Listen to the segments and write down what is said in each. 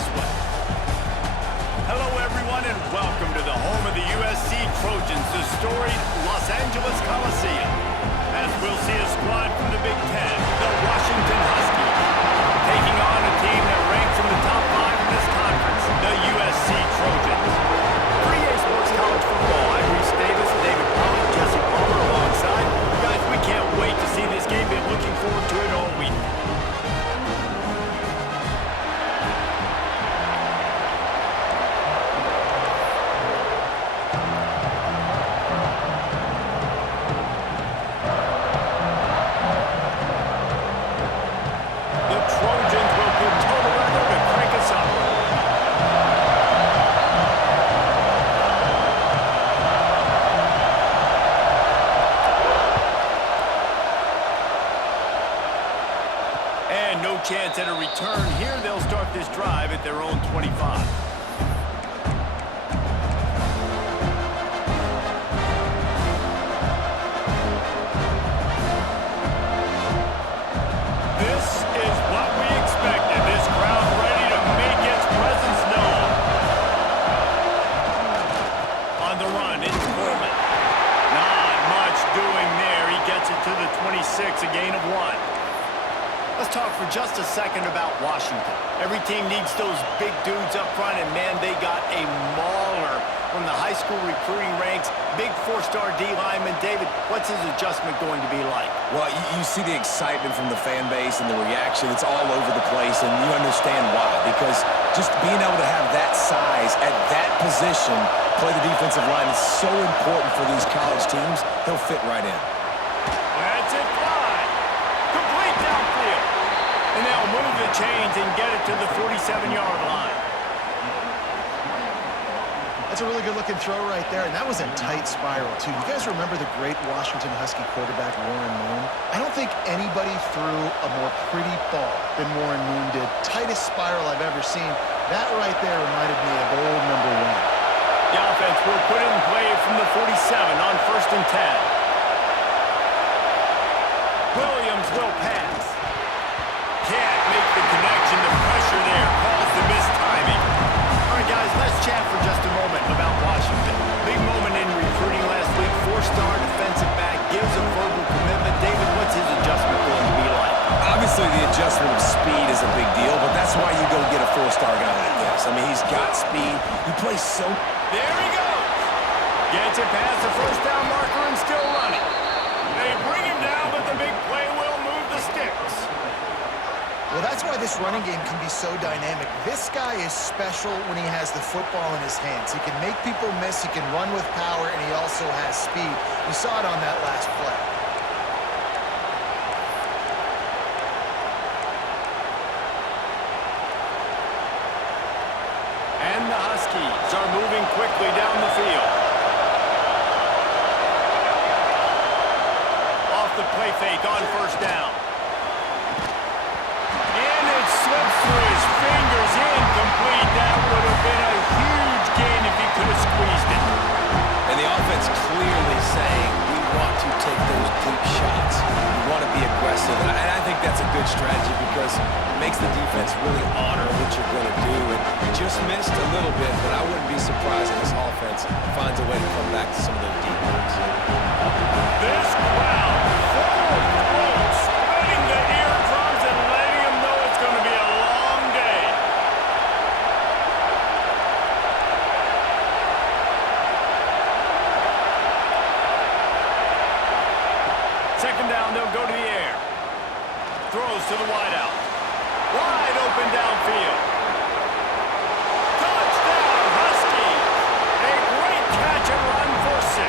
this way. Hello, everyone, and welcome to the home of the USC Trojans, the storied Los Angeles Coliseum. As we'll see a squad from the Big Ten, the Washington Huskies, taking on a team that ranks in the top 5 in this conference, the USC Trojans. For EA Sports College Football, I'm Reese Davis, David Pollard, Jesse Palmer alongside. Guys, we can't wait to see this game. Been looking forward to it all week. Chance at a return here. They'll start this drive at their own 25. This is what we expected. This crowd ready to make its presence known. On the run, it's Coleman. Not much doing there. He gets it to the 26, a gain of 1. Let's talk for just a second about Washington. Every team needs those big dudes up front, and man, they got a mauler from the high school recruiting ranks. Big 4-star D lineman. David, what's his adjustment going to be like? Well, you see the excitement from the fan base and the reaction. It's all over the place, and you understand why. Because just being able to have that size at that position, play the defensive line, is so important for these college teams. He'll fit right in. That's it, fly. Complete downfield. And they'll move the chains and get it to the 47-yard line. That's a really good-looking throw right there, and that was a tight spiral, too. You guys remember the great Washington Husky quarterback Warren Moon? I don't think anybody threw a more pretty ball than Warren Moon did. Tightest spiral I've ever seen. That right there reminded me of old number 1. The offense will put it in play from the 47 on 1st and 10. Williams will pass. Can't make the connection. The pressure there caused the missed timing. All right, guys, let's chat for just a moment about Washington. Big moment in recruiting last week. 4-star defensive back gives a verbal commitment. David, what's his adjustment going to be like? Obviously, the adjustment of speed is a big deal, but that's why you go get a 4-star guy like this. I mean, he's got speed. He plays so... There he goes. Gets it past the first down marker and still running. They bring him down, but the big play will move the sticks. Well, that's why this running game can be so dynamic. This guy is special when he has the football in his hands. He can make people miss, he can run with power, and he also has speed. You saw it on that last play. And the Huskies are moving quickly down the field. Off the play fake on 1st down. Slips through his fingers, incomplete. That would have been a huge gain if he could have squeezed it. And the offense clearly saying, we want to take those deep shots. We want to be aggressive. And I think that's a good strategy because it makes the defense really honor what you're going to do. And just missed a little bit, but I wouldn't be surprised if this offense finds a way to come back to some of those deep ones. This crowd full of throats, spreading the eardrums and letting them know it's going to be a long day. Second down, they'll go to the air. Throws to the wideout. Wide open downfield. Touchdown, Huskies. A great catch and run for 6.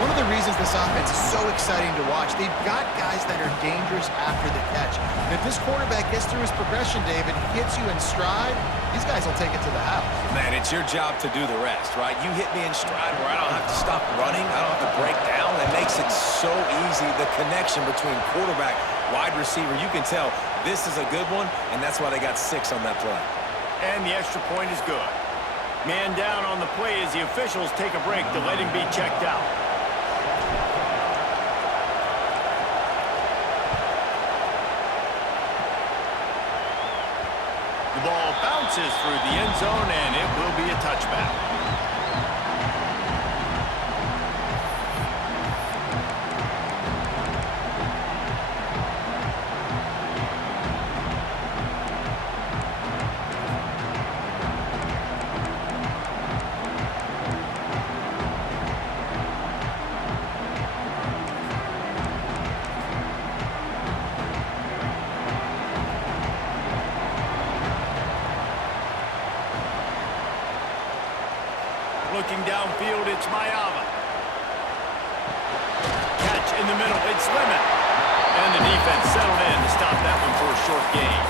One of the reasons this offense is so exciting to watch, they've got guys that are dangerous after the catch. And if this quarterback gets through his progression, David, hits you in stride, these guys will take it to the house. Man, it's your job to do the rest, right? You hit me in stride where I don't have to stop running. I don't have to break down. It makes it so easy. The connection between quarterback, wide receiver, you can tell this is a good one, and that's why they got 6 on that play. And the extra point is good. Man down on the play as the officials take a break to let him be checked out. The ball bounces through the end zone, and it will be a touchback. Looking downfield, it's Mayava. Catch in the middle, it's Lemon. And the defense settled in to stop that one for a short gain.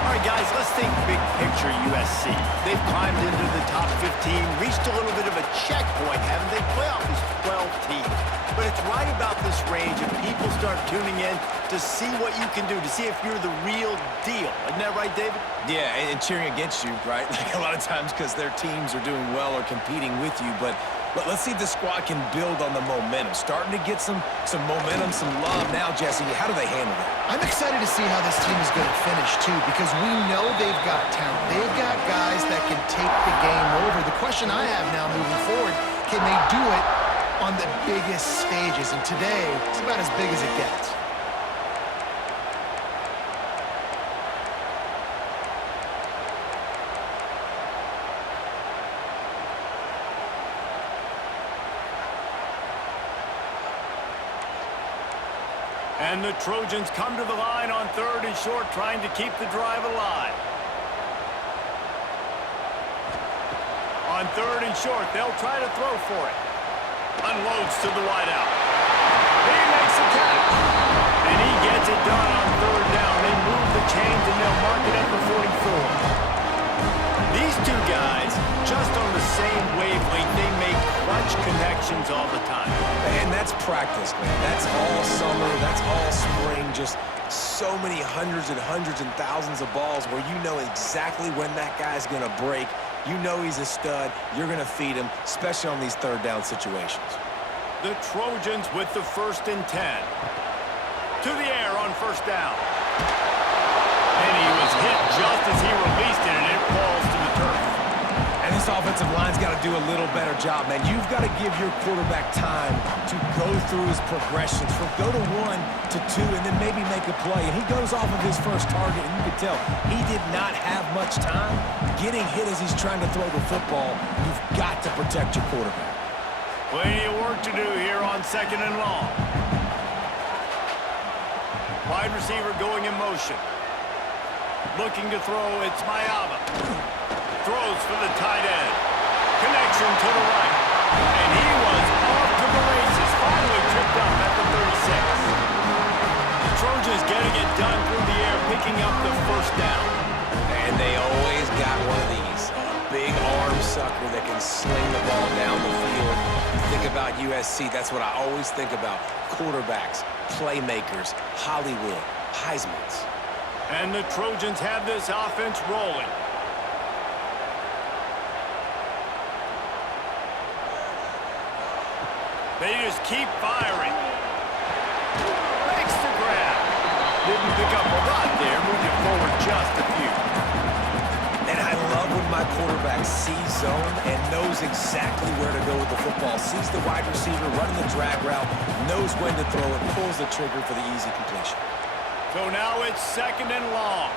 All right, guys, let's think big picture USC. They've climbed into the top 15, reached a little bit of a checkpoint, haven't they? Playoff is 12 teams. But it's right about this range and people start tuning in to see what you can do, to see if you're the real deal. Isn't that right, David? Yeah, and cheering against you, right? Like a lot of times because their teams are doing well or competing with you. But let's see if the squad can build on the momentum. Starting to get some momentum, some love now, Jesse. How do they handle that? I'm excited to see how this team is going to finish, too, because we know they've got talent. They've got guys that can take the game over. The question I have now moving forward, can they do it on the biggest stages? And today, it's about as big as it gets. And the Trojans come to the line on 3rd and short, trying to keep the drive alive. On 3rd and short, they'll try to throw for it. Unloads to the wideout. He makes a catch. And he gets it done on 3rd down. They move the chains and they'll mark it at the 44. These two guys, just on the same wavelength, they make clutch connections all the time. And that's practice, man. That's all summer. That's all spring. Just so many hundreds and thousands of balls where you know exactly when that guy's going to break. You know he's a stud. You're going to feed him, especially on these 3rd down situations. The Trojans with the 1st and 10. To the air on 1st down. And he was hit just as he released it, and it falls to the turf. And this offensive line's got to do a little better job, man. You've got to give your quarterback time to go through his progressions, from go to 1 to 2, and then maybe make a play. And he goes off of his first target, and you can tell he did not have much time getting hit as he's trying to throw the football. You've got to protect your quarterback. Plenty of work to do here on 2nd and long. Wide receiver going in motion. Looking to throw, it's Mayava. Throws for the tight end. Connection to the right. And he was off to the races. Finally tripped up at the 36. The Trojans getting it done through the air, picking up the 1st down. And they always got one of these. A big arm sucker that can sling the ball down the field. You think about USC, that's what I always think about. Quarterbacks, playmakers, Hollywood, Heismans. And the Trojans have this offense rolling. They just keep firing. Makes the grab. Didn't pick up a lot there, moving forward just a few. And I love when my quarterback sees zone and knows exactly where to go with the football. Sees the wide receiver running the drag route, knows when to throw it, pulls the trigger for the easy completion. So now it's 2nd and long.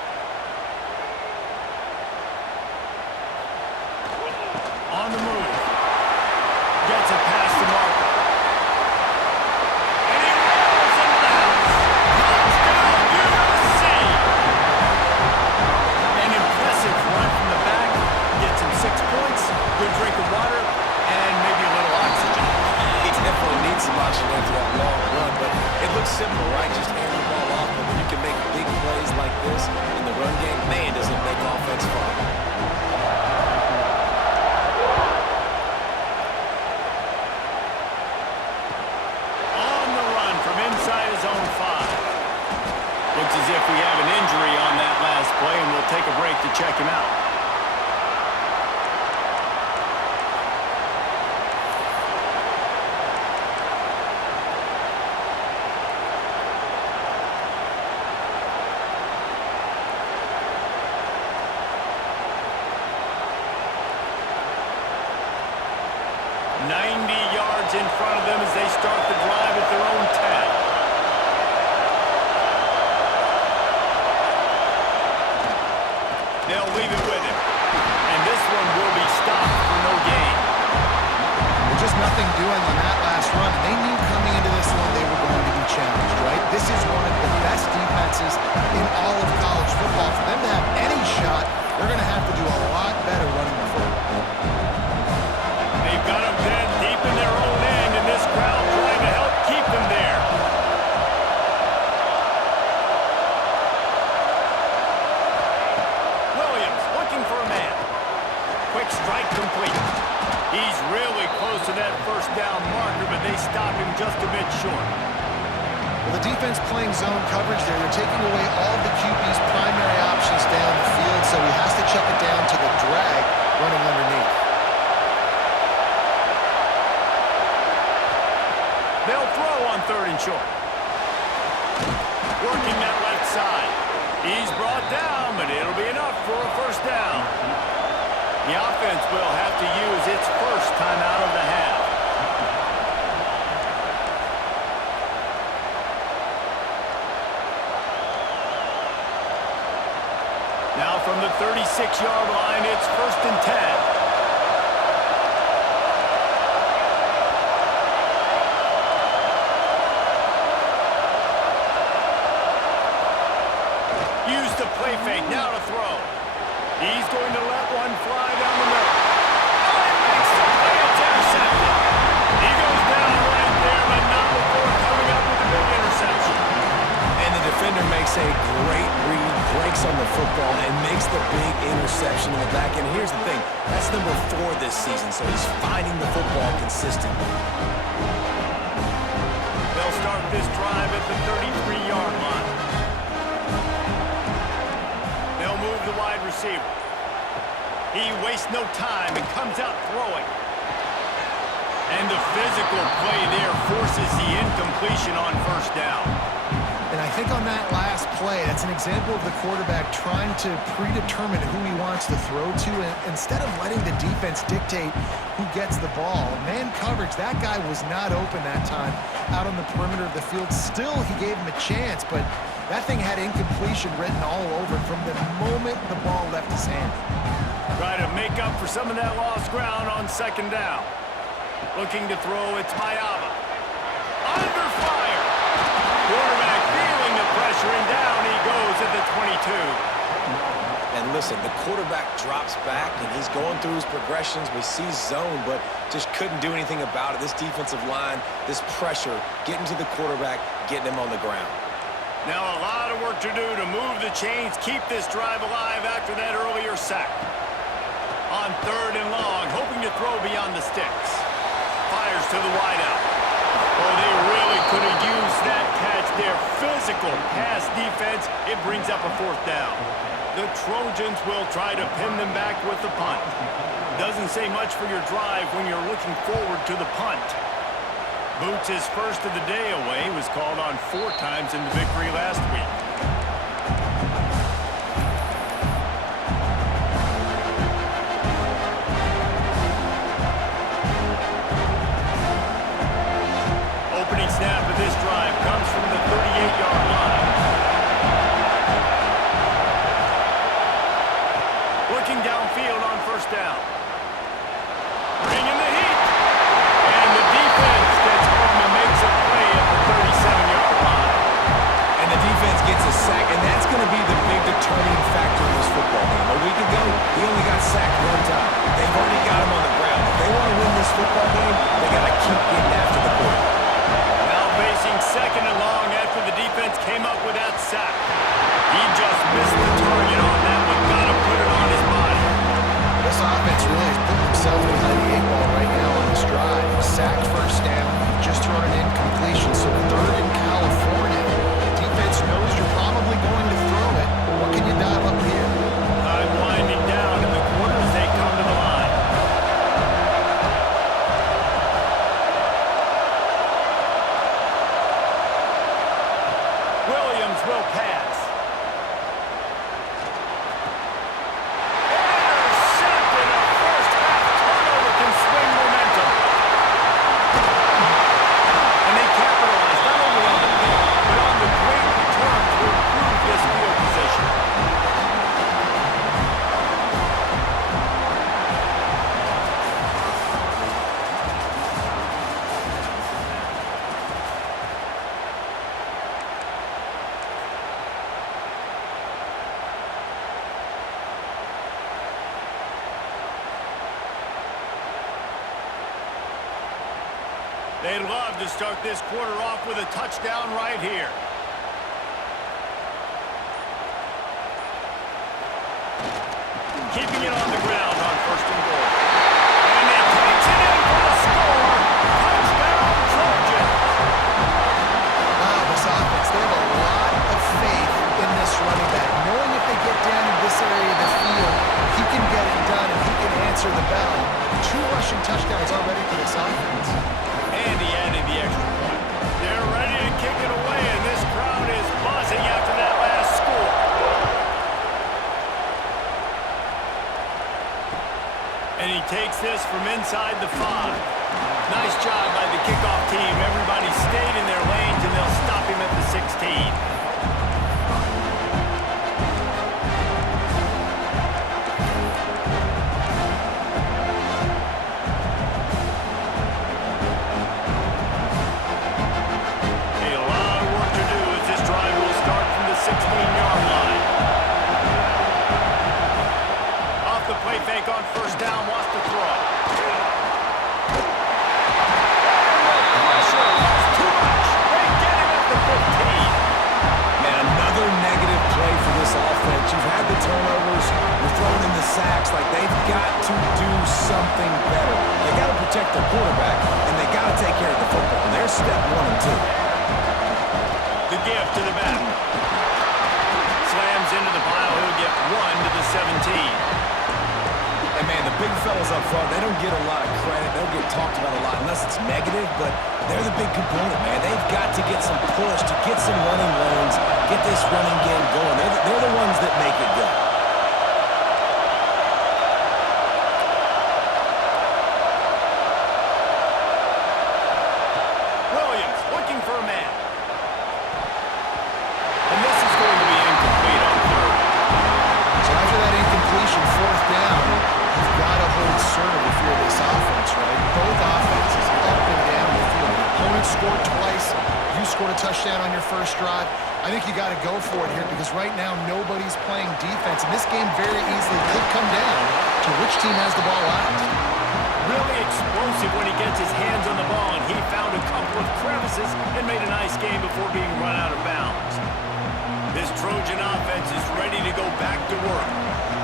On the move. Gets it past the marker. And he rolls into the house. Touchdown, USC! An impressive run from the back. Gets him 6 points, good drink of water, and maybe a little oxygen. He definitely needs some oxygen after that long run, but it looks simple, right? Just hand the ball off, but when you can make big plays like this in the run game, man, does it make offense fun. Zone 5. Looks as if we have an injury on that last play, and we'll take a break to check him out. 90 yards in front of them as they start the drive at their own 10. They'll leave it with him. And this one will be stopped for no gain. Well, just nothing doing on that last run. They knew coming into this one they were going to be challenged, right? This is one of the best defenses in all of college football. For them to have any shot, they're going to have to do a lot better running the football. They've got them pinned deep in their own end, and this crowd trying to help keep them there. Williams looking for a man. Quick strike complete. He's really close to that first down marker, but they stop him just a bit short. Well, the defense playing zone coverage there. They're taking away all of the QB's primary options down the field, so he has to check it down to the drag running underneath. They'll throw on 3rd and short. Working that left side. He's brought down, but it'll be enough for a first down. The offense will have to use its first timeout of the half. Now from the 36-yard line, it's 1st and 10. Play fake, now to throw. He's going to let one fly down the middle. Oh, he makes the play. It's intercepted. He goes down right there, but not before coming up with a big interception. And the defender makes a great read, breaks on the football, and makes the big interception in the back end. Here's the thing, that's number 4 this season, so he's finding the football consistently. They'll start this drive at the 33-yard line. Move the wide receiver. He wastes no time and comes out throwing. And the physical play there forces the incompletion on 1st down. And I think on that last play, that's an example of the quarterback trying to predetermine who he wants to throw to, and instead of letting the defense dictate who gets the ball. Man coverage, that guy was not open that time out on the perimeter of the field. Still, he gave him a chance, but that thing had incompletion written all over it from the moment the ball left his hand. Try to make up for some of that lost ground on 2nd down. Looking to throw, it's Mayava. Under fire. Quarterback feeling the pressure, and down he goes at the 22. And listen, the quarterback drops back, and he's going through his progressions. We see zone, but just couldn't do anything about it. This defensive line, this pressure, getting to the quarterback, getting him on the ground. Now a lot of work to do to move the chains, keep this drive alive after that earlier sack. On 3rd and long, hoping to throw beyond the sticks. Fires to the wideout. Oh, they really could have used that catch there. Physical pass defense. It brings up a 4th down. The Trojans will try to pin them back with the punt. Doesn't say much for your drive when you're looking forward to the punt. Boots' first of the day away was called on 4 times in the victory last week. Opening snap of this drive comes from the 38-yard line. Looking downfield on 1st down. Bringing the heat. And the defense gets home and makes a play at the 37-yard line. And the defense gets a sack, and that's going to be the big determining factor in this football game. A week ago, he only got sacked 1 time. They've already got him on the ground. If they want to win this football game, they got to keep getting after the quarterback. Now facing 2nd and long after the defense came up with that sack. He just missed the target on that one. Got to put it on his body. This offense really has put themselves behind the 8 ball right now on this drive. Sack 1st down, just thrown an incompletion, so 3rd in California. Defense knows you're probably going to throw it. What can you dial up here? Time winding down in the quarters, they come to the line. Williams will pass. Intercepted. A first half turnover can swing momentum. They'd love to start this quarter off with a touchdown right here. Keeping it on the ground on 1st and goal. And it takes it in for the score. Touchdown, Trojans. Wow, this offense, they have a lot of faith in this running back. Knowing if they get down in this area of the field, he can get it done and he can answer the bell. 2 rushing touchdowns already for this offense. And he added the extra point. They're ready to kick it away, and this crowd is buzzing after that last score. And he takes this from inside the 5. Nice job by the kickoff team. Everybody stayed in their lanes, and they'll stop him at the 16. Fake on 1st down, wants to throw. Pressure was too much. They get him at the 15. Man, another negative play for this offense. You've had the turnovers, you're throwing in the sacks. Like, they've got to do something better. They got to protect their quarterback, and they got to take care of the football. And there's step 1 and 2. The give to the back. Slams into the pile. He'll get 1 to the 17. And, man, the big fellas up front, they don't get a lot of credit. They don't get talked about a lot unless it's negative, but they're the big component, man. They've got to get some push, to get some running lanes, get this running game going. They're the ones that make it go. Williams looking for a man. And this is going to be incomplete on 3rd. So after that incompletion, 4th down, you've got to hold serve if you're this offense, right? Both offenses up and down the field. The opponent scored twice. You scored a touchdown on your 1st drive. I think you got to go for it here because right now nobody's playing defense. And this game very easily could come down to which team has the ball last. Really explosive when he gets his hands on the ball, and he found a couple of crevices and made a nice game before being run out of bounds. This Trojan offense is ready to go back to work.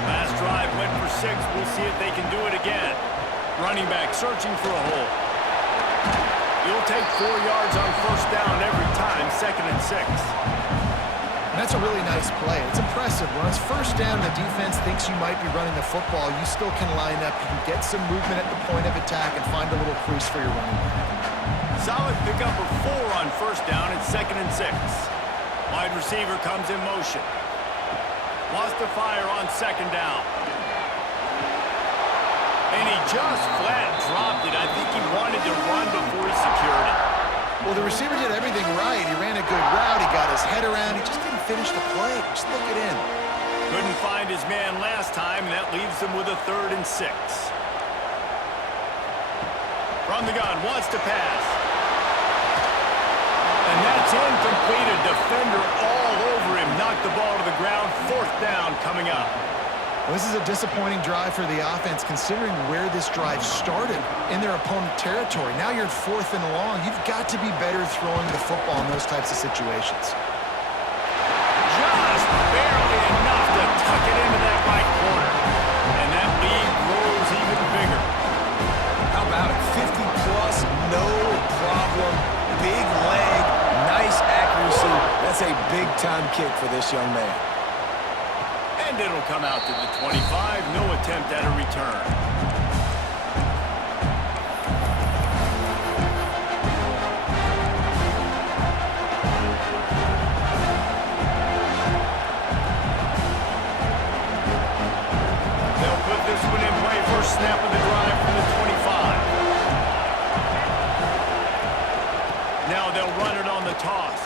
Last drive went for 6. We'll see if they can do it again. Running back searching for a hole. You'll take 4 yards on 1st down every time, 2nd and 6. And that's a really nice play. It's impressive. When it's 1st down and the defense thinks you might be running the football, you still can line up. You can get some movement at the point of attack and find a little crease for your running back. Solid pickup of 4 on 1st down at 2nd and 6. Wide receiver comes in motion. Wants to fire on 2nd down. And he just flat dropped it. I think he wanted to run before he secured it. Well, the receiver did everything right. He ran a good route. He got his head around. He just didn't finish the play. Just look it in. Couldn't find his man last time, and that leaves him with a 3rd and 6. From the gun, wants to pass. And that's incomplete. A defender all over him. Knocked the ball to the ground. 4th down coming up. Well, this is a disappointing drive for the offense, considering where this drive started in their opponent territory. Now you're 4th and long. You've got to be better throwing the football in those types of situations. Just barely enough to tuck it into that right corner. And that lead grows even bigger. How about it? 50-plus, no problem. Big leg, nice accuracy. That's a big-time kick for this young man. And it'll come out to the 25. No attempt at a return. They'll put this one in play. First snap of the drive from the 25. Now they'll run it on the toss.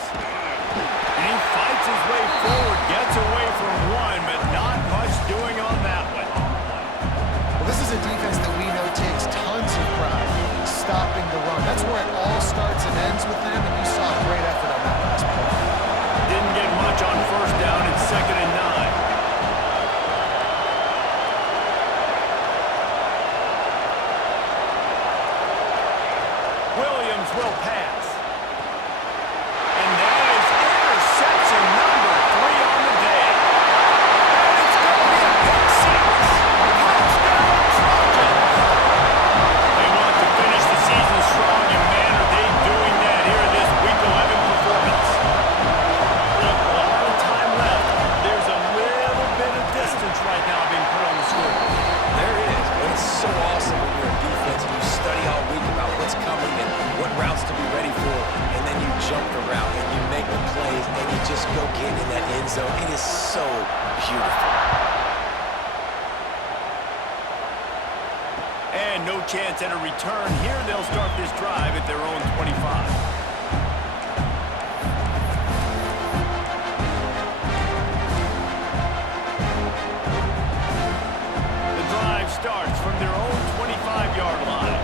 And he fights his way forward, gets away from one, but not much doing on that one. Well, this is a defense that we know takes tons of pride stopping the run. That's where it all starts and ends with them, and you saw a great effort on that last play. Didn't get much on 1st down and 2nd and 9. Williams will so beautiful. And no chance at a return here. They'll start this drive at their own 25. Starts from their own 25-yard line.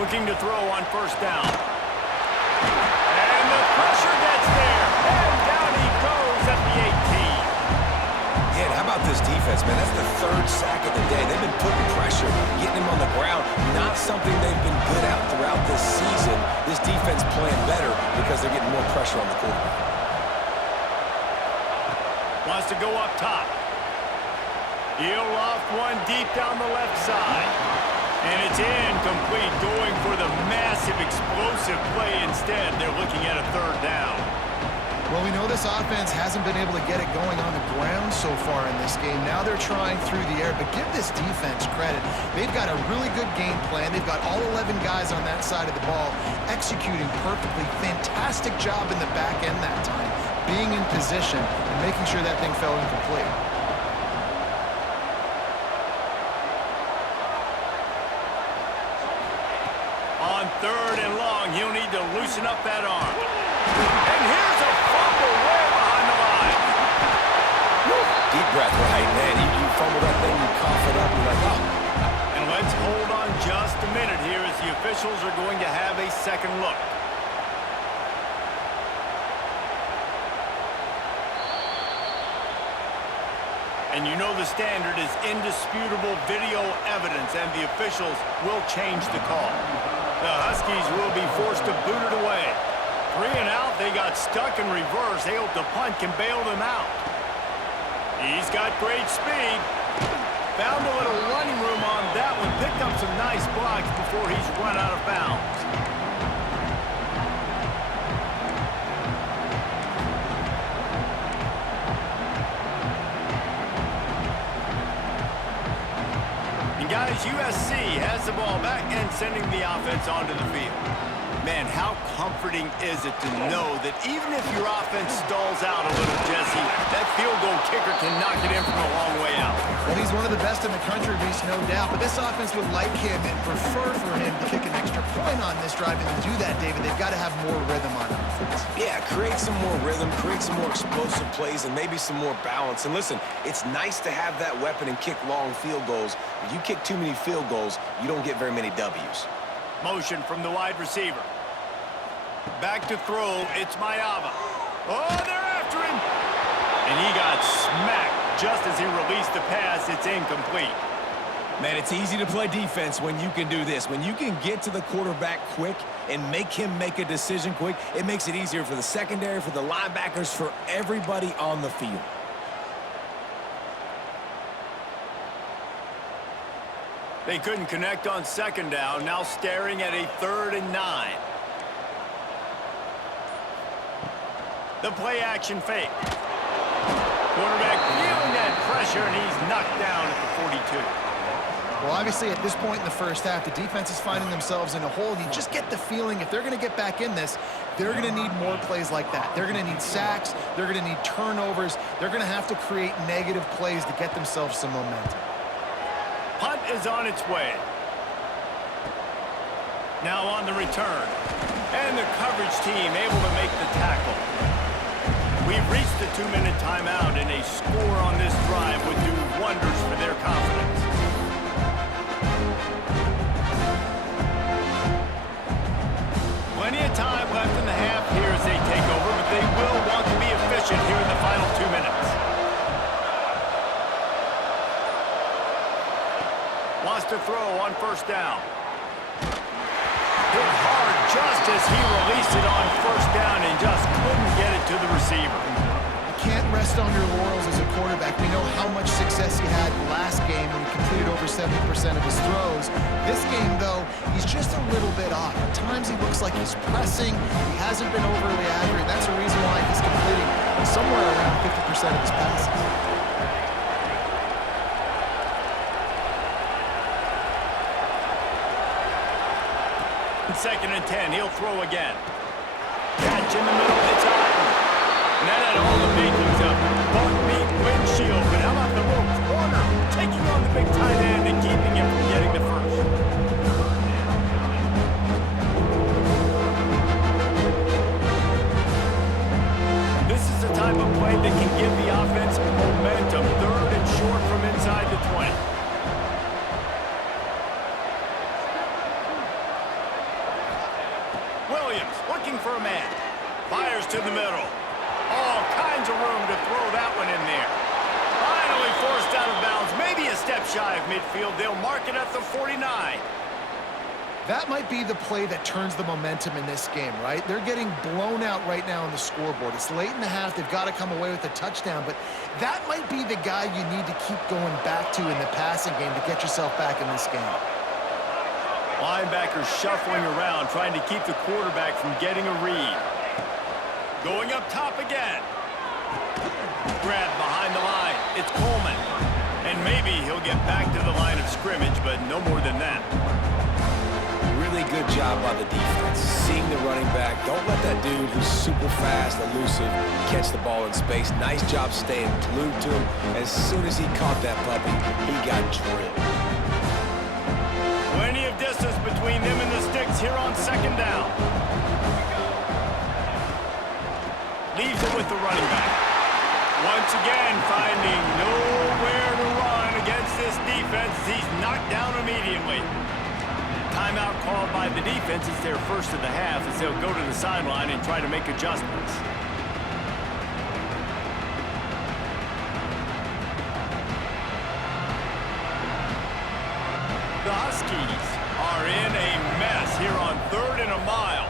Looking to throw on first down. And the pressure gets there. And down he goes at the 18. Yeah, and how about this defense, man? That's the third sack of the day. They've been putting pressure, getting him on the ground. Not something they've been good at throughout this season. This defense playing better because they're getting more pressure on the quarterback. Wants to go up top. He'll loft one deep down the left side. And it's incomplete, going for the massive explosive play instead. They're looking at a third down. Well, we know this offense hasn't been able to get it going on the ground so far in this game. Now they're trying through the air, but give this defense credit. They've got a really good game plan. They've got all 11 guys on that side of the ball executing perfectly. Fantastic job in the back end that time, being in position and making sure that thing fell incomplete. On third and long, he'll need to loosen up that arm. And here's a fumble way behind the line. Deep breath, right, man. You fumble that thing, you cough it up, you're like, oh. And let's hold on just a minute here as the officials are going to have a second look. And you know the standard is indisputable video evidence, and the officials will change the call. The Huskies will be forced to boot it away. 3 and out, they got stuck in reverse. They hope the punt can bail them out. He's got great speed. Found a little running room on that one. Picked up some nice blocks before he's run out of bounds. And guys, USC has the ball back and sending the offense onto the field. Man, how comforting is it to know that even if your offense stalls out a little, Jesse, that field goal kicker can knock it in from a long way out. Well, he's one of the best in the country, Reese, no doubt. But this offense would like him and prefer for him to kick an extra point on this drive. And to do that, David, they've got to have more rhythm on offense. Yeah, create some more rhythm, create some more explosive plays, and maybe some more balance. And listen, it's nice to have that weapon and kick long field goals. If you kick too many field goals, you don't get very many W's. Motion from the wide receiver. Back to throw, it's Mayava. Oh, they're after him! And he got smacked just as he released the pass. It's incomplete. Man, it's easy to play defense when you can do this. When you can get to the quarterback quick and make him make a decision quick, it makes it easier for the secondary, for the linebackers, for everybody on the field. They couldn't connect on second down. Now staring at a 3rd and 9. The play-action fake. Quarterback feeling that pressure, and he's knocked down at the 42. Well, obviously, at this point in the first half, the defense is finding themselves in a hole. You just get the feeling if they're going to get back in this, they're going to need more plays like that. They're going to need sacks. They're going to need turnovers. They're going to have to create negative plays to get themselves some momentum. Punt is on its way. Now on the return. And the coverage team able to make the tackle. We've reached the 2-minute timeout, and a score on this drive would do wonders for their confidence. Plenty of time left in the half here as they take over, but they will want to be efficient here in the final 2 minutes. Wants to throw on first down. Hit hard just as he released it on first down and just couldn't get it to the receiver. You can't rest on your laurels as a quarterback. We know how much success he had last game when he completed over 70% of his throws. This game, though, he's just a little bit off. At times he looks like he's pressing. He hasn't been overly accurate. That's a reason why he's completing somewhere around 50% of his passes. 2nd and 10, he'll throw again. Catch in the middle, it's Otten. type of play that can give the offense momentum. Third and short from inside the 20. Williams looking for a man. Fires to the middle. All kinds of room to throw that one in there. Finally forced out of bounds. Maybe a step shy of midfield. They'll mark it at the 49. That might be the play that turns the momentum in this game, right? They're getting blown out right now on the scoreboard. It's late in the half. They've got to come away with a touchdown, but that might be the guy you need to keep going back to in the passing game to get yourself back in this game. Linebackers shuffling around, trying to keep the quarterback from getting a read. Going up top again. Grab behind the line. It's Coleman. And maybe he'll get back to the line of scrimmage, but no more than that. Really good job by the defense. Seeing the running back. Don't let that dude who's super fast, elusive, catch the ball in space. Nice job staying glued to him. As soon as he caught that puppy, he got drilled. Plenty of distance between them and the sticks here on second down. Leaves it with the running back. Once again, finding nowhere to run against this defense. He's knocked down immediately. Timeout called by the defense. It's their first of the half as they'll go to the sideline and try to make adjustments. The Huskies are in a mess here on 3rd and a mile.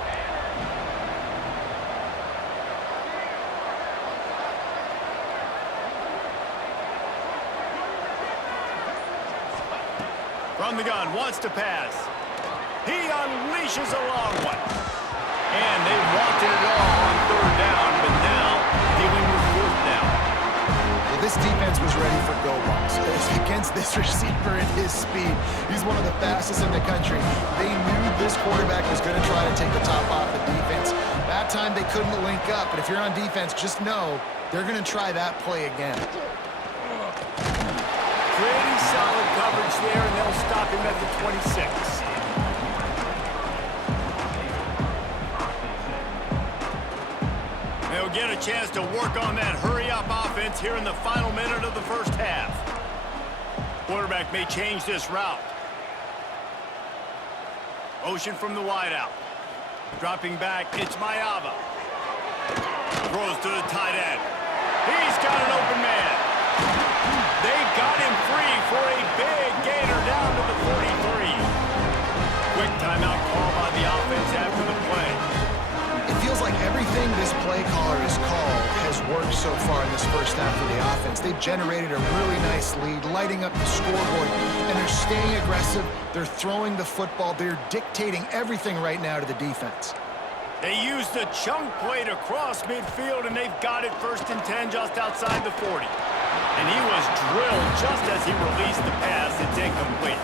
From the gun, wants to pass. He unleashes a long one. And they wanted it all on 3rd down, but now dealing with 4th down. Well, this defense was ready for go balls. Against this receiver at his speed. He's one of the fastest in the country. They knew this quarterback was going to try to take the top off the defense. That time they couldn't link up, but if you're on defense, just know they're going to try that play again. Pretty solid coverage there, and they'll stop him at the 26. They'll get a chance to work on that hurry-up offense here in the final minute of the first half. Quarterback may change this route. Motion from the wideout. Dropping back, it's Mayava. Throws to the tight end. He's got an open man. They got him free for a big gainer down to the 43. Quick timeout call by the offense after the play. It feels like everything this play caller has called has worked so far in this first half of the offense. They've generated a really nice lead, lighting up the scoreboard, and they're staying aggressive. They're throwing the football. They're dictating everything right now to the defense. They used the chunk play to cross midfield, and they've got it 1st and 10 just outside the 40. And he was drilled just as he released the pass. It's incomplete.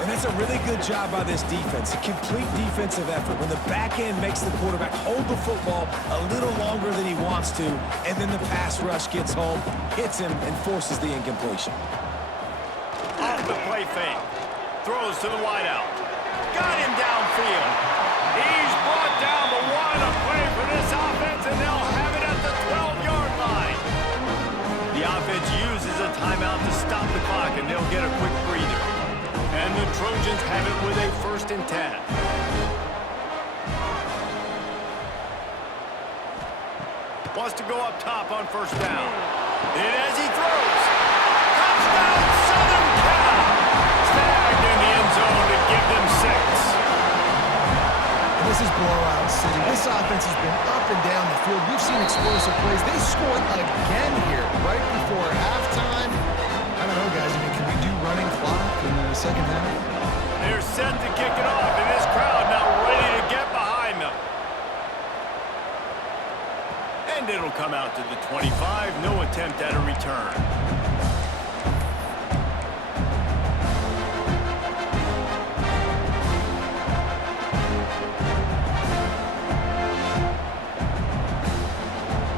And that's a really good job by this defense. A complete defensive effort. When the back end makes the quarterback hold the football a little longer than he wants to, and then the pass rush gets home, hits him, and forces the incompletion. Off the play fake. Throws to the wideout. Got him downfield. He's brought down, but what a play for this offense, and they'll have it at the 12-yard line. The offense uses a timeout to stop the clock, and they'll get a quick breather. And the Trojans have it with a 1st and 10. Wants to go up top on 1st down. And as he throws, touchdown Southern Cal! Snagged in the end zone to give them 6. And this is blowout city. This offense has been up and down the field. We've seen explosive plays. They scored again here right before halftime. I don't know, guys. I mean, can we do running clock in the second half? They're set to kick it off, and this crowd now ready to get behind them. And it'll come out to the 25. No attempt at a return.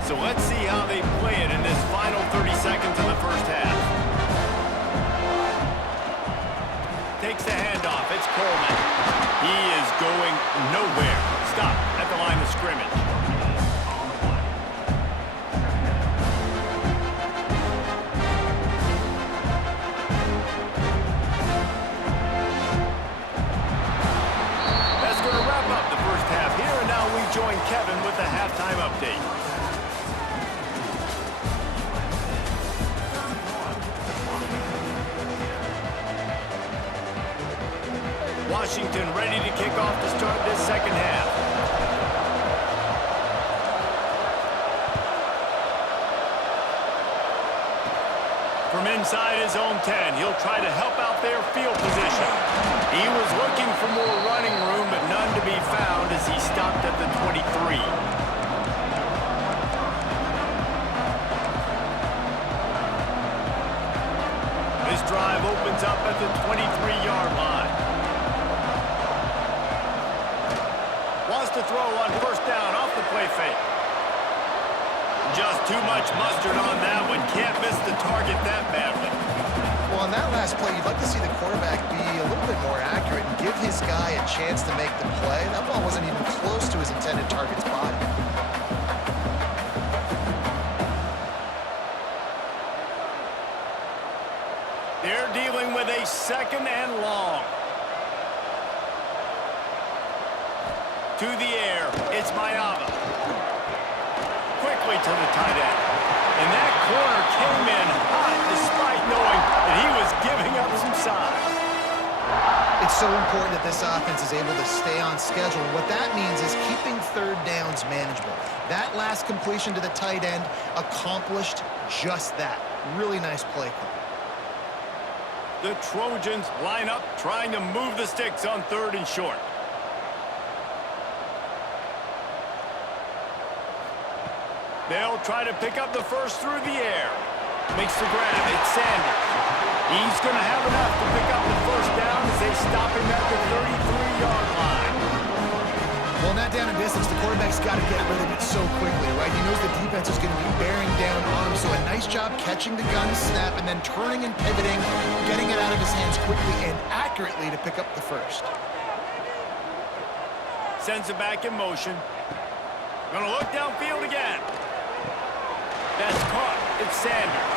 So let's see how they play it in this final 30 seconds of the first half. Takes the handoff. It's Coleman. He is going nowhere. Stop at the line of scrimmage. Washington ready to kick off to start this second half. From inside his own 10, he'll try to help out their field position. He was looking for more running room, but none to be found as he stopped at the 23. This drive opens up at the 23-yard line. Wants to throw on first down off the play fake. Just too much mustard on that one. Can't miss the target that badly. Well, on that last play, you'd like to see the quarterback be a little bit more accurate and give his guy a chance to make the play. That ball wasn't even close to his intended target's body. They're dealing with a second and long. To the air, it's Mayava. Quickly to the tight end. And that corner came in hot despite knowing that he was giving up some size. It's so important that this offense is able to stay on schedule. What that means is keeping third downs manageable. That last completion to the tight end accomplished just that. Really nice play call. The Trojans line up trying to move the sticks on third and short. They'll try to pick up the first through the air. Makes the grab. It's Sanders. He's going to have enough to pick up the first down as they stop him at the 33-yard line. Well, not down in distance, the quarterback's got to get rid of it so quickly, right? He knows the defense is going to be bearing down on him, so a nice job catching the gun snap and then turning and pivoting, getting it out of his hands quickly and accurately to pick up the first. Sends it back in motion. Going to look downfield again. That's caught. It's Sanders.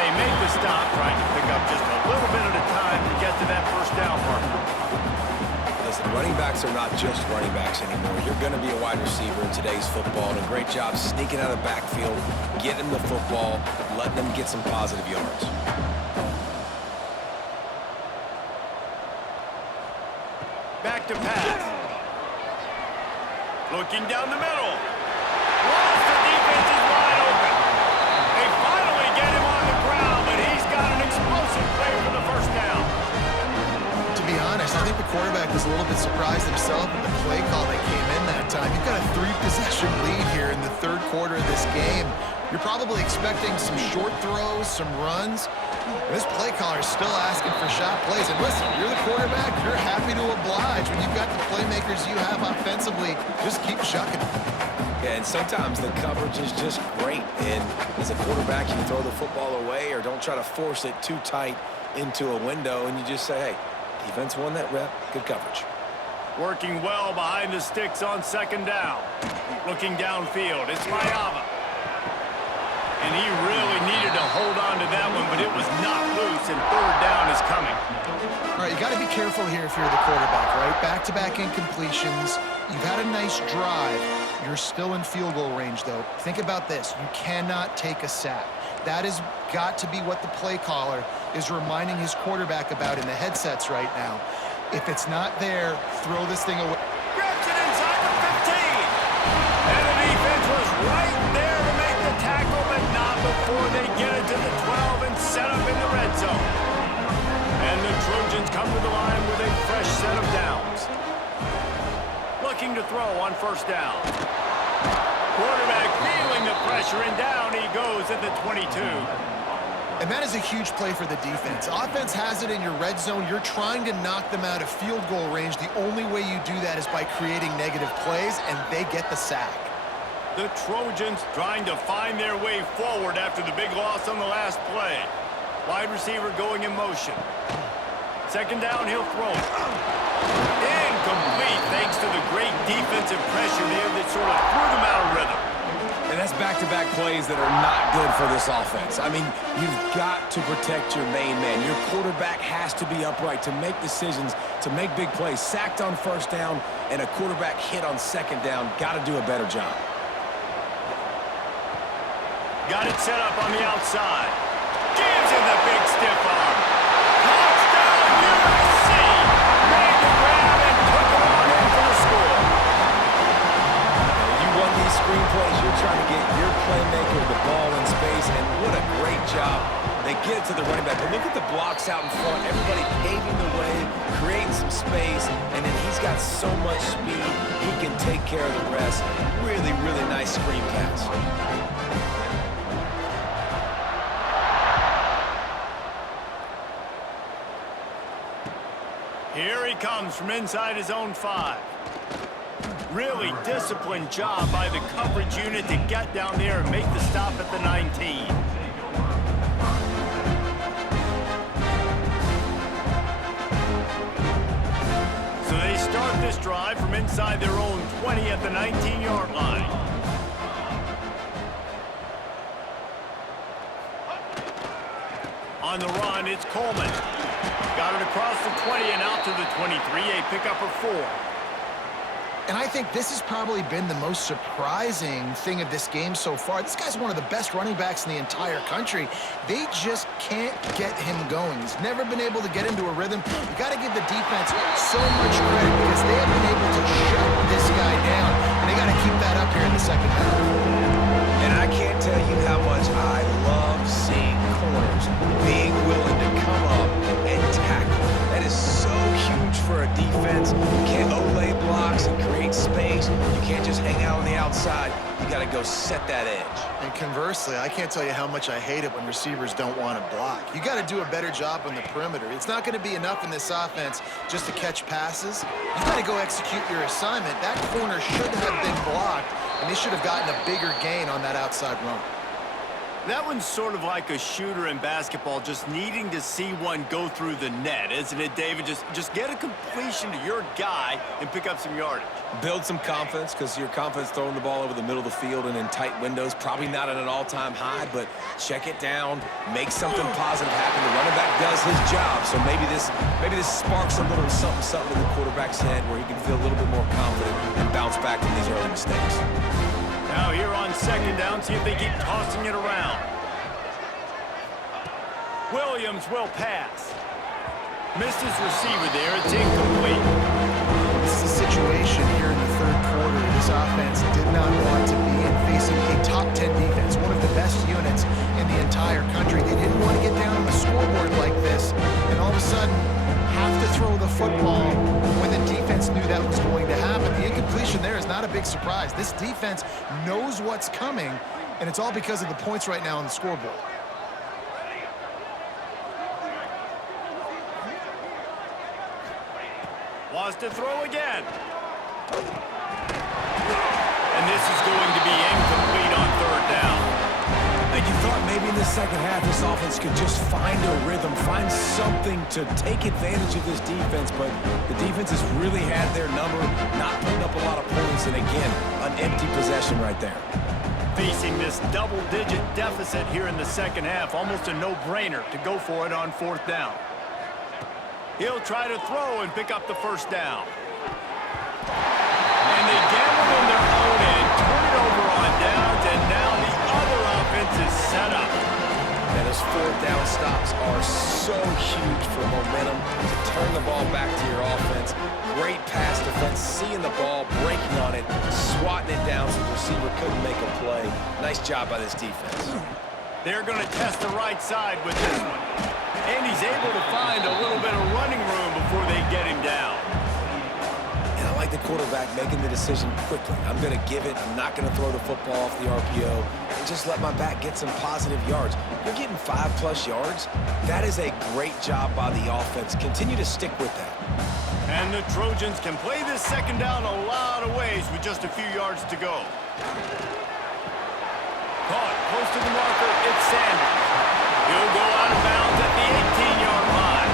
They make the stop, trying to pick up just a little bit at a time to get to that first down marker. Listen, running backs are not just running backs anymore. You're going to be a wide receiver in today's football, and a great job sneaking out of the backfield, getting the football, letting them get some positive yards. Back to pass. Looking down the middle. Once the defense is wide open. They finally get him on the ground, but he's got an explosive play for the first down. To be honest, I think the quarterback was a little bit surprised himself with the play call that came in that time. You've got a 3-possession lead here in the third quarter of this game. You're probably expecting some short throws, some runs. This play caller is still asking for shot plays. And listen, you're the quarterback. You're happy to oblige. When you've got the playmakers you have offensively, just keep shucking it. Yeah, and sometimes the coverage is just great. And as a quarterback, you throw the football away or don't try to force it too tight into a window, and you just say, hey, defense won that rep, good coverage. Working well behind the sticks on second down. Looking downfield, it's Mayava. And he really needed to hold on to that one, but it was not loose, and third down is coming. All right, you got to be careful here if you're the quarterback, right? Back-to-back incompletions. You've had a nice drive. You're still in field goal range, though. Think about this. You cannot take a sack. That has got to be what the play caller is reminding his quarterback about in the headsets right now. If it's not there, throw this thing away. Grabs it inside the 15. And the defense was right there to make the tackle, but not before they get it to the 12 and set up in the red zone. And the Trojans come to the line with a fresh set of downs. Looking to throw on first down. Quarterback feeling the pressure, and down he goes at the 22. And that is a huge play for the defense. Offense has it in your red zone. You're trying to knock them out of field goal range. The only way you do that is by creating negative plays, and they get the sack. The Trojans trying to find their way forward after the big loss on the last play. Wide receiver going in motion. Second down, he'll throw it. Incomplete, thanks to the great defensive pressure there that sort of threw them out of rhythm. And that's back-to-back plays that are not good for this offense. I mean, you've got to protect your main man. Your quarterback has to be upright to make decisions, to make big plays. Sacked on first down and a quarterback hit on second down. Got to do a better job. Got it set up on the outside. Gives him the big stiff arm. Touchdown, USC! Made the grab screenplays, you're trying to get your playmaker the ball in space, and what a great job. They get it to the running back, but look at the blocks out in front. Everybody paving the way, creating some space, and then he's got so much speed, he can take care of the rest. Really, really nice screen pass. Here he comes from inside his own 5. Really disciplined job by the coverage unit to get down there and make the stop at the 19. So they start this drive from inside their own 20 at the 19-yard line. On the run, it's Coleman. Got it across the 20 and out to the 23, a pickup of 4. And I think this has probably been the most surprising thing of this game so far. This guy's one of the best running backs in the entire country. They just can't get him going. He's never been able to get into a rhythm. You got to give the defense so much credit because they have been able to shut this guy down. And they got to keep that up here in the second half. And I can't tell you how much I love seeing corners being willing to come up and tackle. That is so huge for a defense. You can't olay blocks and create space. You can't just hang out on the outside. You got to go set that edge. And conversely, I can't tell you how much I hate it when receivers don't want to block. You got to do a better job on the perimeter. It's not going to be enough in this offense just to catch passes. You got to go execute your assignment. That corner should have been blocked, and they should have gotten a bigger gain on that outside run. That one's sort of like a shooter in basketball, just needing to see one go through the net, isn't it, David? Just get a completion to your guy and pick up some yardage. Build some confidence, because your confidence throwing the ball over the middle of the field and in tight windows, probably not at an all-time high, but check it down, make something positive happen. The running back does his job, so maybe this sparks a little something in the quarterback's head where he can feel a little bit more confident and bounce back from these early mistakes. Now here on second down, see if they keep tossing it around. Williams will pass. Missed his receiver there. It's incomplete. This is a situation here in the third quarter this offense did not want to be in, facing a top 10 defense, one of the best units in the entire country. They didn't want to get down on the scoreboard like this, and all of a sudden have to throw the football when the defense knew that was going to happen. The incompletion there is not a big surprise. This defense knows what's coming, and it's all because of the points right now on the scoreboard. Wants to throw again. And this is going to be incomplete on third down. And you thought maybe in the second half this offense could just find a rhythm, find something to take advantage of this defense, but the defense has really had their number, not putting up a lot of points, and again, an empty possession right there. Facing this double-digit deficit here in the second half, almost a no-brainer to go for it on fourth down. He'll try to throw and pick up the first down. And they gambled in their own end, turn it over on downs, and now the other offense is set up. And those fourth down stops are so huge for momentum to turn the ball back to your offense. Great pass defense, seeing the ball, breaking on it, swatting it down so the receiver couldn't make a play. Nice job by this defense. They're going to test the right side with this one. And he's able to find a little bit of running room before they get him down. And I like the quarterback making the decision quickly. I'm going to give it. I'm not going to throw the football off the RPO and just let my back get some positive yards. You're getting 5+ yards. That is a great job by the offense. Continue to stick with that. And the Trojans can play this second down a lot of ways with just a few yards to go. Caught close to the marker, it's Sanders. He'll go out of bounds at the 18-yard line.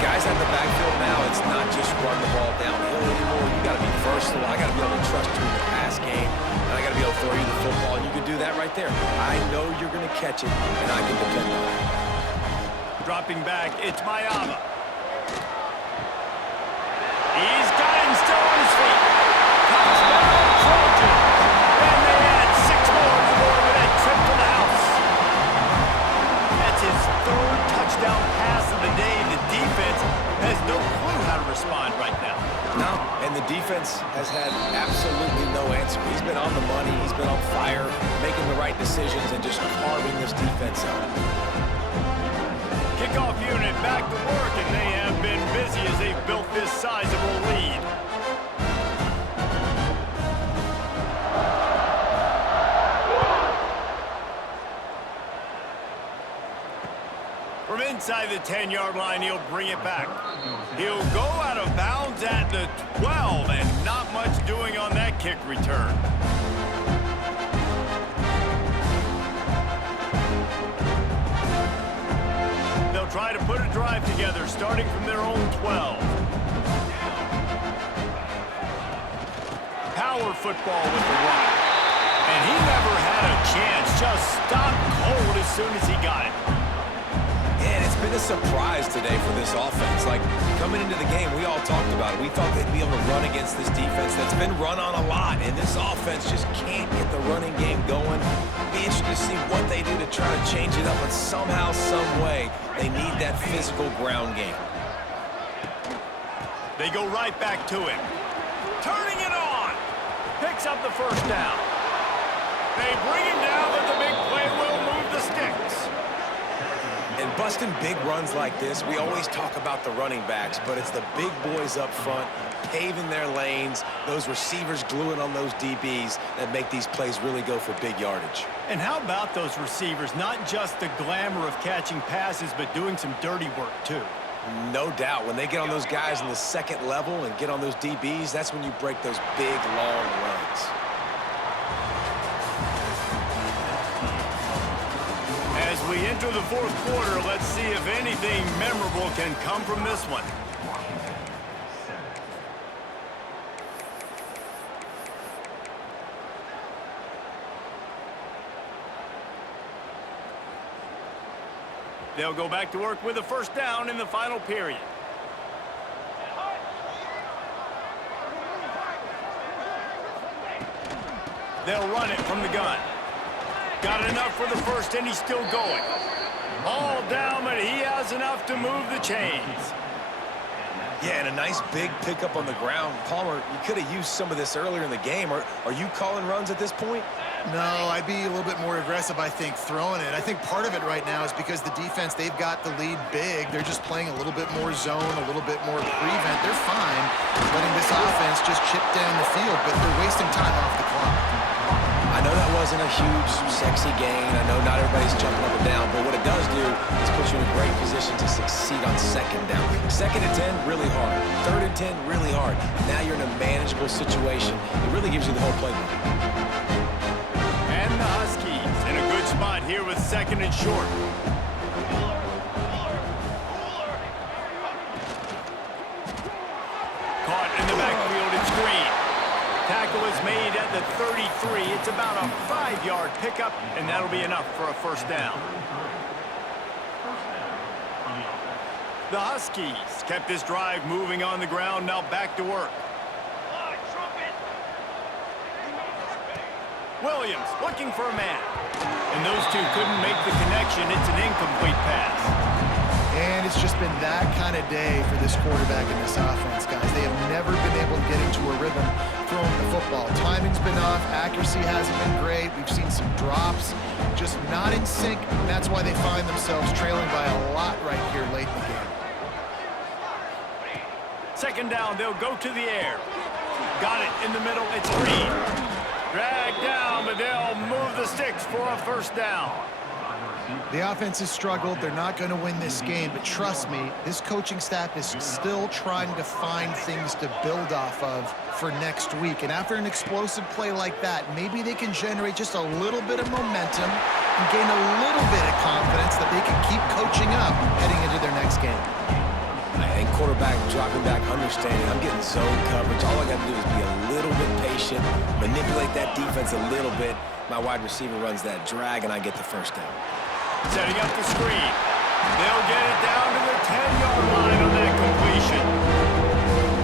Guys at the backfield now, it's not just run the ball downhill anymore. You got to be versatile. I got to be able to trust you in the pass game, and I got to be able to throw you the football, and you can do that right there. I know you're going to catch it, and I can depend on it. Dropping back, it's Mayava. He's got him still on his feet. Touchdown, Trojans. And they add 6 more with that trip to the house. That's his third touchdown pass of the day. The defense has no clue how to respond right now. No, and the defense has had absolutely no answer. He's been on the money. He's been on fire, making the right decisions and just carving this defense up. Kickoff unit back to work, and they have been busy as they've built this sizable lead. From inside the 10-yard line, he'll bring it back. He'll go out of bounds at the 12, and not much doing on that kick return. They'll try to put a drive together, starting from their own 12. Power football with the run. And he never had a chance, just stopped cold as soon as he got it. And it's been a surprise today for this offense. Like, coming into the game, we all talked about it. We thought they'd be able to run against this defense that's been run on a lot, and this offense just can't get the running game going. Be interested to see what they do to try to change it up, but somehow, some way, they need that physical ground game. They go right back to him. Turning it on. Picks up the first down. They bring him down, but the big play will move the sticks. And busting big runs like this, we always talk about the running backs, but it's the big boys up front, paving their lanes, those receivers gluing on those DBs that make these plays really go for big yardage. And how about those receivers? Not just the glamour of catching passes, but doing some dirty work, too. No doubt. When they get on those guys in the second level and get on those DBs, that's when you break those big, long runs. As we enter the fourth quarter, let's see if anything memorable can come from this one. They'll go back to work with a first down in the final period. They'll run it from the gun. Got enough for the first, and he's still going. All down, but he has enough to move the chains. Yeah, and a nice big pickup on the ground. Palmer, you could have used some of this earlier in the game. Are you calling runs at this point? No, I'd be a little bit more aggressive, I think, throwing it. I think part of it right now is because the defense, they've got the lead big. They're just playing a little bit more zone, a little bit more prevent. They're fine letting this offense just chip down the field, but they're wasting time off the clock. I know that wasn't a huge, sexy gain. I know not everybody's jumping up and down, but what it does do is put you in a great position to succeed on second down. Second and 10, really hard. Third and 10, really hard. Now you're in a manageable situation. It really gives you the whole playbook. And the Huskies in a good spot here with second and short. Caught in the backfield, it's Green. Tackle is made at the 33. It's about a 5-yard pickup, and that'll be enough for a first down. The Huskies kept this drive moving on the ground, now back to work. Williams looking for a man. And those two couldn't make the connection. It's an incomplete pass. And it's just been that kind of day for this quarterback and this offense, guys. They have never been able to get into a rhythm throwing the football. Timing's been off. Accuracy hasn't been great. We've seen some drops. Just not in sync, and that's why they find themselves trailing by a lot right here late in the game. Second down, they'll go to the air. Got it in the middle. It's Green. Dragged down, but they'll move the sticks for a first down. The offense has struggled. They're not going to win this game, but trust me, this coaching staff is still trying to find things to build off of for next week. And after an explosive play like that, maybe they can generate just a little bit of momentum and gain a little bit of confidence that they can keep coaching up heading into their next game. And quarterback dropping back, understanding I'm getting zone coverage. All I got to do is be a little bit patient, manipulate that defense a little bit. My wide receiver runs that drag, and I get the first down. Setting up the screen. They'll get it down to the 10-yard line on that completion.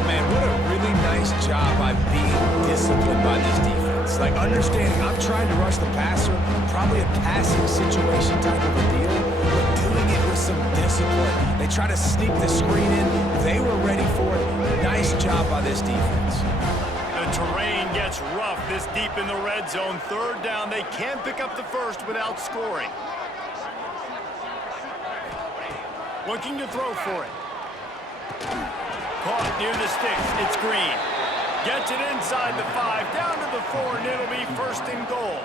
Man, what a really nice job by being disciplined by this defense. Like, understanding I'm trying to rush the passer, probably a passing situation type of a deal, but doing it with some discipline. They try to sneak the screen in. They were ready for it. Nice job by this defense. The terrain gets rough this deep in the red zone. Third down, they can't pick up the first without scoring. Looking to throw for it. Caught near the sticks. It's Green. Gets it inside the 5, down to the 4, and it'll be first and goal.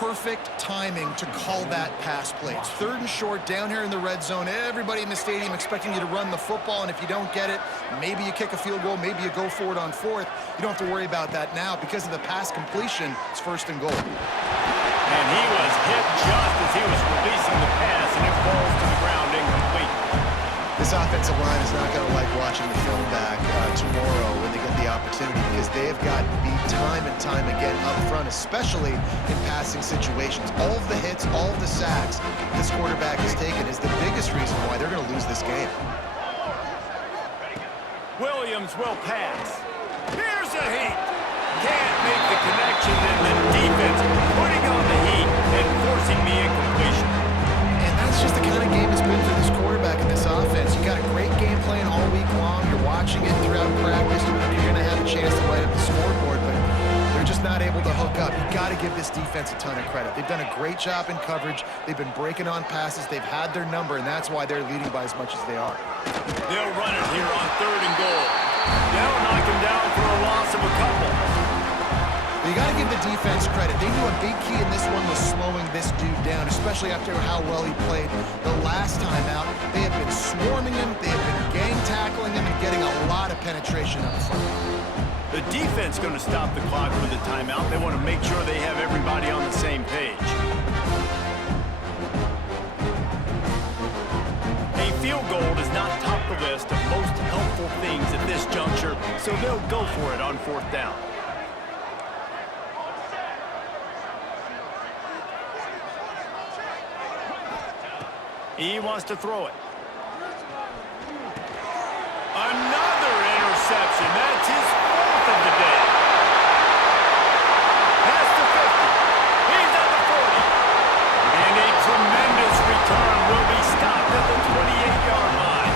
Perfect timing to call that pass play. It's third and short down here in the red zone. Everybody in the stadium expecting you to run the football, and if you don't get it, maybe you kick a field goal, maybe you go for it on fourth. You don't have to worry about that now. Because of the pass completion, it's first and goal. And he was hit just as he was releasing the pass, and it falls to the ground incomplete. This offensive line is not going to like watching the film back tomorrow when they get the opportunity, because they have gotten beat time and time again up front, especially in passing situations. All of the hits, all of the sacks this quarterback has taken is the biggest reason why they're going to lose this game. Williams will pass. Here's a heat. Can't make the connection, and the defense putting on the heat and forcing the incompletion. And that's just the kind of game it's been for this quarterback in this offense. You got a great game plan all week long. You're watching it throughout practice. You're going to have a chance to light up the scoreboard, but they're just not able to hook up. You got to give this defense a ton of credit. They've done a great job in coverage. They've been breaking on passes. They've had their number, and that's why they're leading by as much as they are. They'll run it here on third and goal. They'll knock him down for a loss of a couple. You got to give the defense credit. They knew a big key in this one was slowing this dude down, especially after how well he played the last time out. They have been swarming him, they have been gang tackling him, and getting a lot of penetration up front. The defense going to stop the clock with a timeout. They want to make sure they have everybody on the same page. A field goal does not top the list of most helpful things at this juncture, so they'll go for it on fourth down. He wants to throw it. Another interception. That's his fourth of the day. Past the 50. He's at the 40. And a tremendous return will be stopped at the 28-yard line.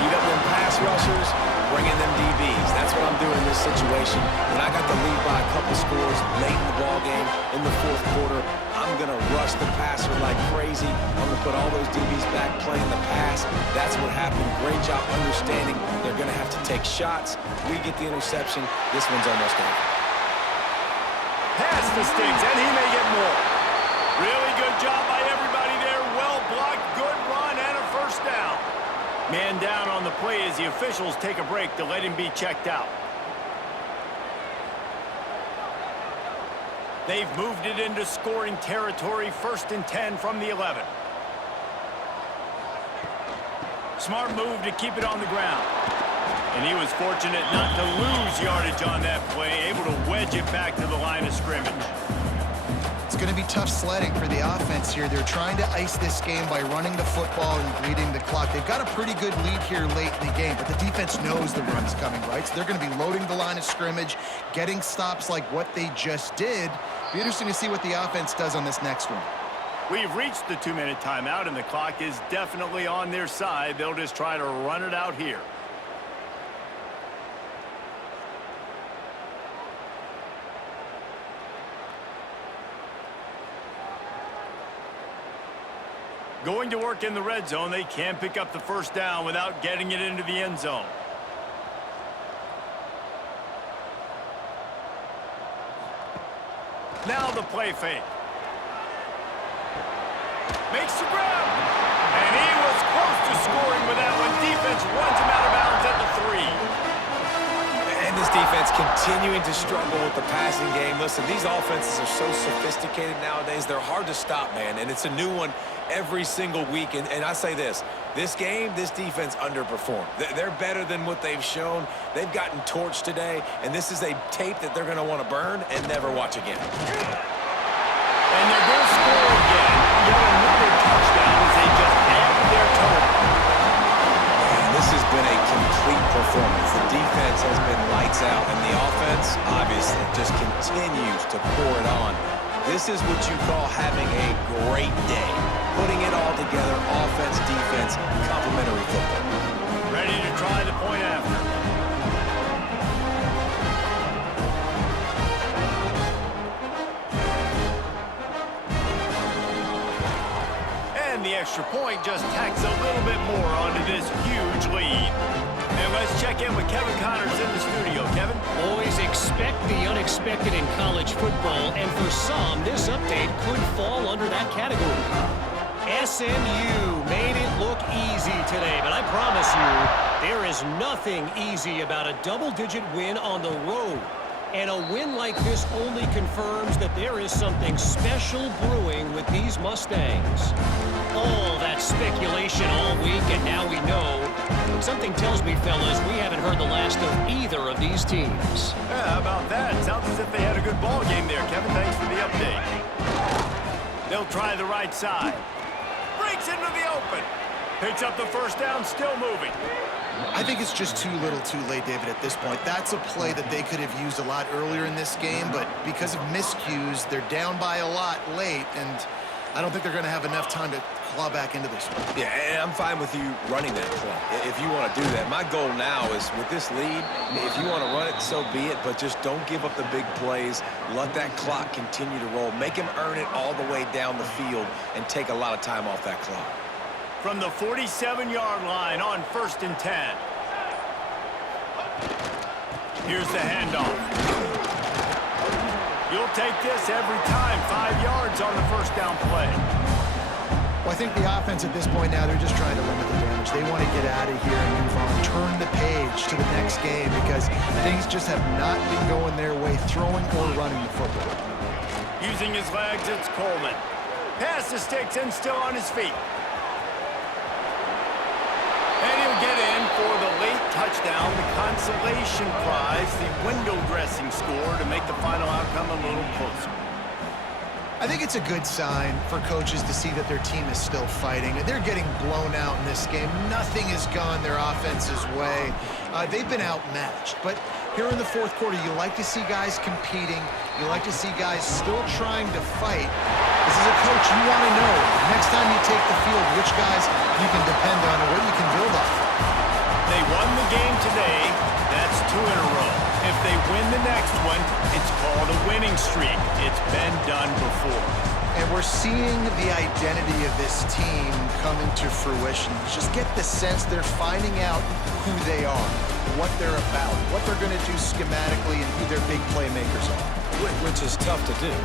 Heat up them pass rushers, bring in them DBs. That's what I'm doing in this situation. When I got the lead by a couple scores late in the ballgame in the fourth quarter, I'm going to rush the passer like crazy. I'm going to put all those DBs back playing the pass. That's what happened. Great job understanding they're going to have to take shots. We get the interception. This one's almost over. Past the sticks, and he may get more. Really good job by everybody there. Well blocked, good run, and a first down. Man down on the play as the officials take a break to let him be checked out. They've moved it into scoring territory, first and 10 from the 11. Smart move to keep it on the ground. And he was fortunate not to lose yardage on that play, able to wedge it back to the line of scrimmage. It's going to be tough sledding for the offense here. They're trying to ice this game by running the football and bleeding the clock. They've got a pretty good lead here late in the game, but the defense knows the run's coming, right? So they're going to be loading the line of scrimmage, getting stops like what they just did. Be interesting to see what the offense does on this next one. We've reached the 2-minute timeout, and the clock is definitely on their side. They'll just try to run it out here. Going to work in the red zone. They can't pick up the first down without getting it into the end zone. Now the play fake. Makes the grab. And he was close to scoring with that one. Defense runs him out of bounds at the 3. And this defense continuing to struggle with the passing game. Listen, these offenses are so sophisticated nowadays. They're hard to stop, man. And it's a new one every single week. And I say this game, this defense underperformed. They're better than what they've shown. They've gotten torched today. And this is a tape that they're going to want to burn and never watch again. And they're going to score again. Yet another touchdown as they just add to their total. This has been a complete performance. The defense has been lights out, and the offense, obviously, just continues to pour it on. This is what you call having a great day. Putting it all together, offense, defense, complementary football. Ready to try the point after. and the extra point just tacks a little bit more onto this huge lead. And let's check in with Kevin Connors in the studio. Kevin? Always expect the unexpected in college football, and for some, this update could fall under that category. SMU made it look easy today, but I promise you, there is nothing easy about a double-digit win on the road. And a win like this only confirms that there is something special brewing with these Mustangs. All that speculation all week, and now we know. But something tells me, fellas, we haven't heard the last of either of these teams. Yeah, how about that? Sounds as if they had a good ball game there, Kevin. Thanks for the update. They'll try the right side. Breaks into the open. Picks up the first down, still moving. I think it's just too little too late, David, at this point. That's a play that they could have used a lot earlier in this game, but because of miscues, they're down by a lot late, and I don't think they're going to have enough time to claw back into this one. Yeah, and I'm fine with you running that play if you want to do that. My goal now is with this lead, if you want to run it, so be it, but just don't give up the big plays. Let that clock continue to roll. Make him earn it all the way down the field and take a lot of time off that clock. From the 47-yard line on 1st and 10. Here's the handoff. You'll take this every time. 5 yards on the first down play. Well, I think the offense at this point now, they're just trying to limit the damage. They want to get out of here and move on, turn the page to the next game because things just have not been going their way, throwing or running the football. Using his legs, it's Coleman. Pass the sticks and still on his feet. And he'll get in for the late touchdown, the consolation prize, the window dressing score to make the final outcome a little closer. I think it's a good sign for coaches to see that their team is still fighting. They're getting blown out in this game. Nothing has gone their offense's way. They've been outmatched. But here in the fourth quarter, you like to see guys competing. You like to see guys still trying to fight. Because as a coach, you want to know next time you take the field which guys you can depend on and what you can build off. They won the game today. That's 2 in a row. If they win the next one, it's called a winning streak. It's been done before. And we're seeing the identity of this team come into fruition. Just get the sense they're finding out who they are, what they're about, what they're going to do schematically, and who their big playmakers are. Which is tough to do.